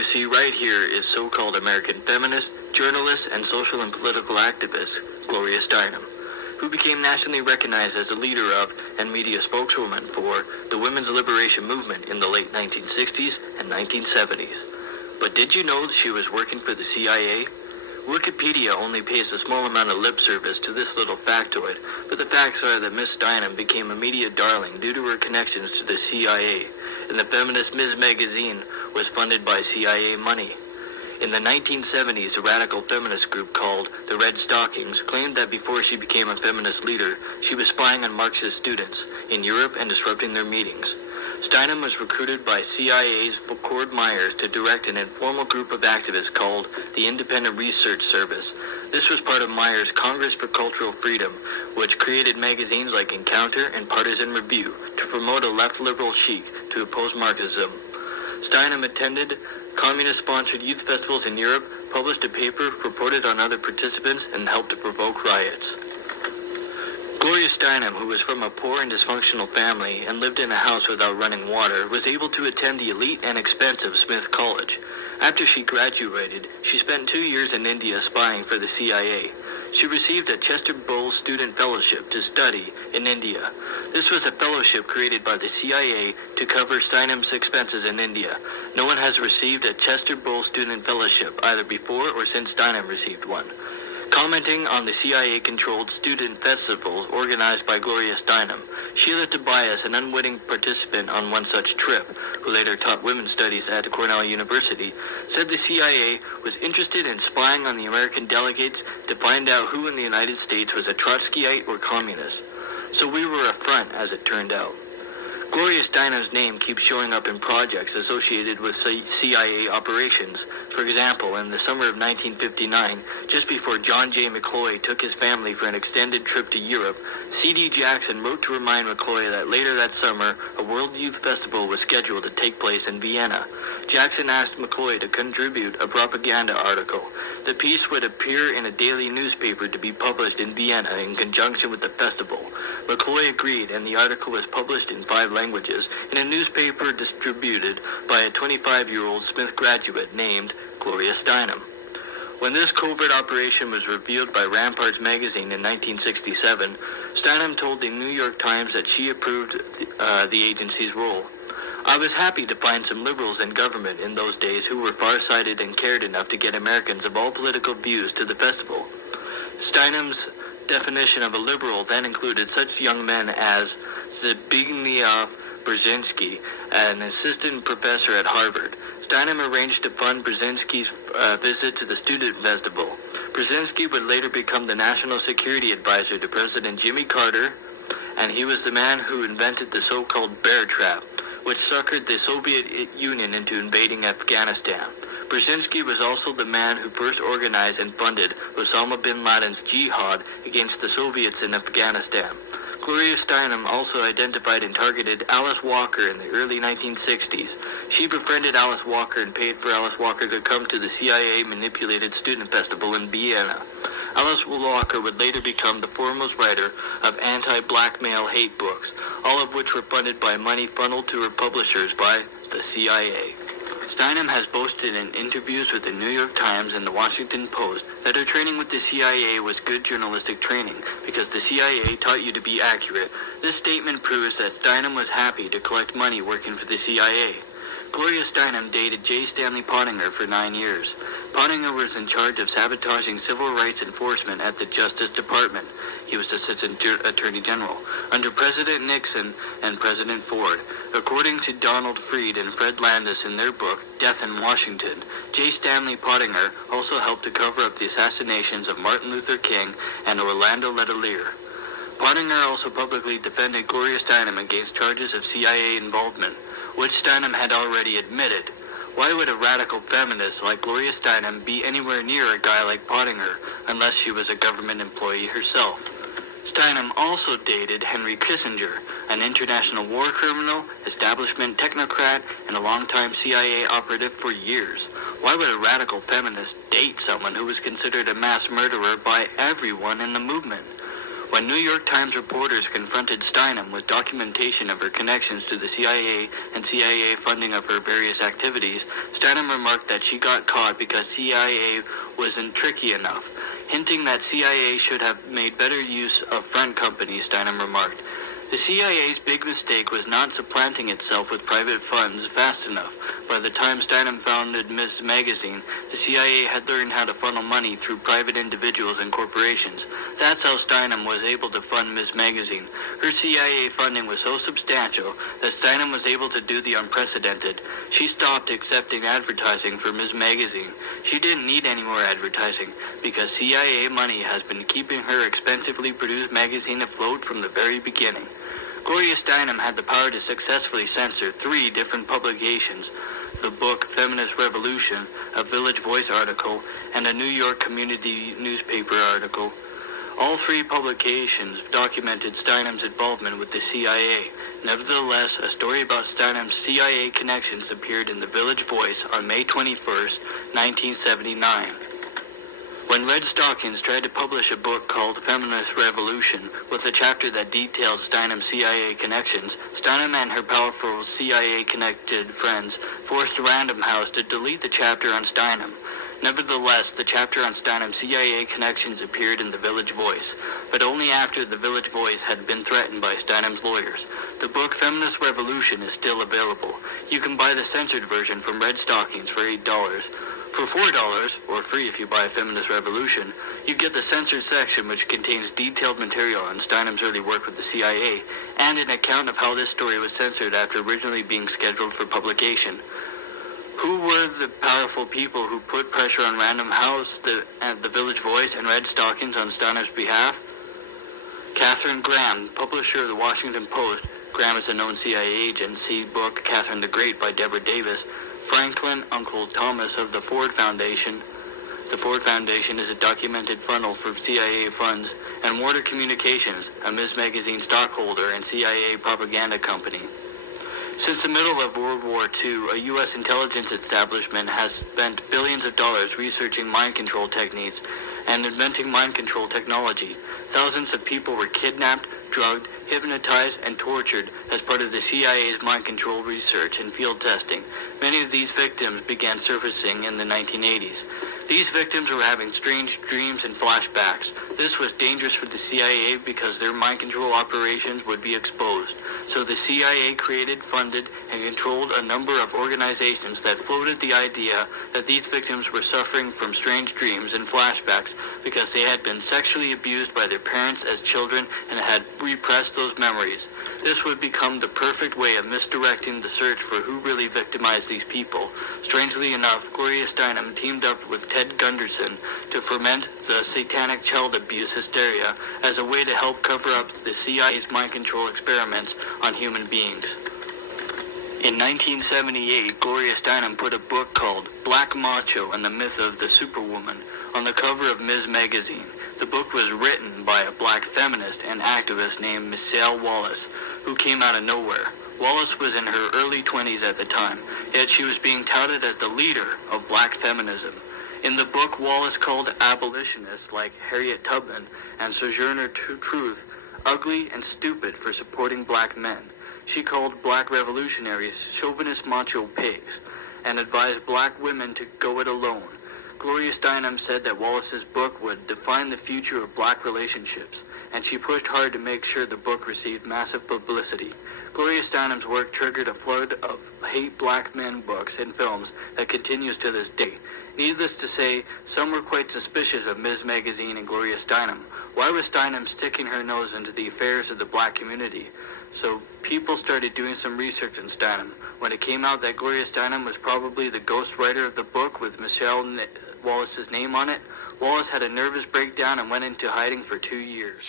You see, right here is so-called American feminist, journalist, and social and political activist Gloria Steinem, who became nationally recognized as a leader of and media spokeswoman for the women's liberation movement in the late 1960s and 1970s. But did you know that she was working for the CIA? Wikipedia only pays a small amount of lip service to this little factoid, but the facts are that Miss Steinem became a media darling due to her connections to the CIA, and the feminist Ms. magazine was funded by CIA money. In the 1970s, a radical feminist group called the Red Stockings claimed that before she became a feminist leader, she was spying on Marxist students in Europe and disrupting their meetings. Steinem was recruited by CIA's Cord Myers to direct an informal group of activists called the Independent Research Service. This was part of Myers' Congress for Cultural Freedom, which created magazines like Encounter and Partisan Review to promote a left liberal chic to oppose Marxism. Steinem attended communist-sponsored youth festivals in Europe, published a paper, reported on other participants, and helped to provoke riots. Gloria Steinem, who was from a poor and dysfunctional family and lived in a house without running water, was able to attend the elite and expensive Smith College. After she graduated, she spent 2 years in India spying for the CIA. She received a Chester Bowles Student Fellowship to study in India. This was a fellowship created by the CIA to cover Steinem's expenses in India. No one has received a Chester Bowles Student Fellowship either before or since Steinem received one. Commenting on the CIA-controlled student festival organized by Gloria Steinem, Sheila Tobias, an unwitting participant on one such trip, who later taught women's studies at Cornell University, said the CIA was interested in spying on the American delegates to find out who in the United States was a Trotskyite or communist. So we were a front, as it turned out. Gloria Steinem's name keeps showing up in projects associated with CIA operations. For example, in the summer of 1959, just before John J. McCloy took his family for an extended trip to Europe, C.D. Jackson wrote to remind McCloy that later that summer, a World Youth Festival was scheduled to take place in Vienna. Jackson asked McCloy to contribute a propaganda article. The piece would appear in a daily newspaper to be published in Vienna in conjunction with the festival. McCloy agreed, and the article was published in 5 languages in a newspaper distributed by a 25-year-old Smith graduate named Gloria Steinem. When this covert operation was revealed by Ramparts magazine in 1967, Steinem told the New York Times that she approved the agency's role. I was happy to find some liberals in government in those days who were far-sighted and cared enough to get Americans of all political views to the festival. Steinem's definition of a liberal then included such young men as Zbigniew Brzezinski, an assistant professor at Harvard. Steinem arranged to fund Brzezinski's visit to the student festival. Brzezinski would later become the national security advisor to President Jimmy Carter, and he was the man who invented the so-called bear trap, which suckered the Soviet Union into invading Afghanistan. Brzezinski was also the man who first organized and funded Osama bin Laden's jihad against the Soviets in Afghanistan. Gloria Steinem also identified and targeted Alice Walker in the early 1960s. She befriended Alice Walker and paid for Alice Walker to come to the CIA-manipulated student festival in Vienna. Alice Walker would later become the foremost writer of anti-blackmail hate books, all of which were funded by money funneled to her publishers by the CIA. Steinem has boasted in interviews with the New York Times and the Washington Post that her training with the CIA was good journalistic training because the CIA taught you to be accurate. This statement proves that Steinem was happy to collect money working for the CIA. Gloria Steinem dated J. Stanley Pottinger for 9 years. Pottinger was in charge of sabotaging civil rights enforcement at the Justice Department. He was Assistant Attorney General under President Nixon and President Ford. According to Donald Freed and Fred Landis in their book, Death in Washington, J. Stanley Pottinger also helped to cover up the assassinations of Martin Luther King and Orlando Letelier. Pottinger also publicly defended Gloria Steinem against charges of CIA involvement, which Steinem had already admitted. Why would a radical feminist like Gloria Steinem be anywhere near a guy like Pottinger unless she was a government employee herself? Steinem also dated Henry Kissinger, an international war criminal, establishment technocrat, and a longtime CIA operative for years. Why would a radical feminist date someone who was considered a mass murderer by everyone in the movement? When New York Times reporters confronted Steinem with documentation of her connections to the CIA and CIA funding of her various activities, Steinem remarked that she got caught because CIA wasn't tricky enough, hinting that CIA should have made better use of front companies. Steinem remarked, "The CIA's big mistake was not supplanting itself with private funds fast enough. By the time Steinem founded Ms. Magazine, the CIA had learned how to funnel money through private individuals and corporations. That's how Steinem was able to fund Ms. Magazine. Her CIA funding was so substantial that Steinem was able to do the unprecedented. She stopped accepting advertising for Ms. Magazine. She didn't need any more advertising because CIA money has been keeping her expensively produced magazine afloat from the very beginning." Gloria Steinem had the power to successfully censor 3 different publications: the book Feminist Revolution, a Village Voice article, and a New York community newspaper article. All 3 publications documented Steinem's involvement with the CIA. Nevertheless, a story about Steinem's CIA connections appeared in the Village Voice on May 21, 1979. When Red Stockings tried to publish a book called Feminist Revolution with a chapter that detailed Steinem's CIA connections, Steinem and her powerful CIA-connected friends forced Random House to delete the chapter on Steinem. Nevertheless, the chapter on Steinem's CIA connections appeared in the Village Voice, but only after the Village Voice had been threatened by Steinem's lawyers. The book Feminist Revolution is still available. You can buy the censored version from Red Stockings for $8. For $4, or free if you buy Feminist Revolution, you get the censored section, which contains detailed material on Steinem's early work with the CIA, and an account of how this story was censored after originally being scheduled for publication. Who were the powerful people who put pressure on Random House, the Village Voice, and Red Stockings on Steinem's behalf? Catherine Graham, publisher of the Washington Post. Graham is a known CIA agent. See book Catherine the Great by Deborah Davis. Franklin Uncle Thomas of the Ford Foundation. The Ford Foundation is a documented funnel for CIA funds. And Warner Communications, a Ms. Magazine stockholder and CIA propaganda company. Since the middle of World War II, a U.S. intelligence establishment has spent billions of dollars researching mind control techniques and inventing mind control technology. Thousands of people were kidnapped, drugged, hypnotized, and tortured as part of the CIA's mind control research and field testing. Many of these victims began surfacing in the 1980s. These victims were having strange dreams and flashbacks. This was dangerous for the CIA because their mind control operations would be exposed. So the CIA created, funded, and controlled a number of organizations that floated the idea that these victims were suffering from strange dreams and flashbacks because they had been sexually abused by their parents as children and had repressed those memories. This would become the perfect way of misdirecting the search for who really victimized these people. Strangely enough, Gloria Steinem teamed up with Ted Gunderson to foment the satanic child abuse hysteria as a way to help cover up the CIA's mind control experiments on human beings. In 1978, Gloria Steinem put a book called Black Macho and the Myth of the Superwoman on the cover of Ms. Magazine. The book was written by a black feminist and activist named Michelle Wallace, who came out of nowhere. Wallace was in her early 20s at the time, yet she was being touted as the leader of black feminism. In the book, Wallace called abolitionists like Harriet Tubman and Sojourner Truth ugly and stupid for supporting black men. She called black revolutionaries chauvinist macho pigs and advised black women to go it alone. Gloria Steinem said that Wallace's book would define the future of black relationships, and she pushed hard to make sure the book received massive publicity. Gloria Steinem's work triggered a flood of hate black men books and films that continues to this day. Needless to say, some were quite suspicious of Ms. Magazine and Gloria Steinem. Why was Steinem sticking her nose into the affairs of the black community? So people started doing some research on Steinem. When it came out that Gloria Steinem was probably the ghostwriter of the book with Michelle Wallace's name on it, Wallace had a nervous breakdown and went into hiding for 2 years.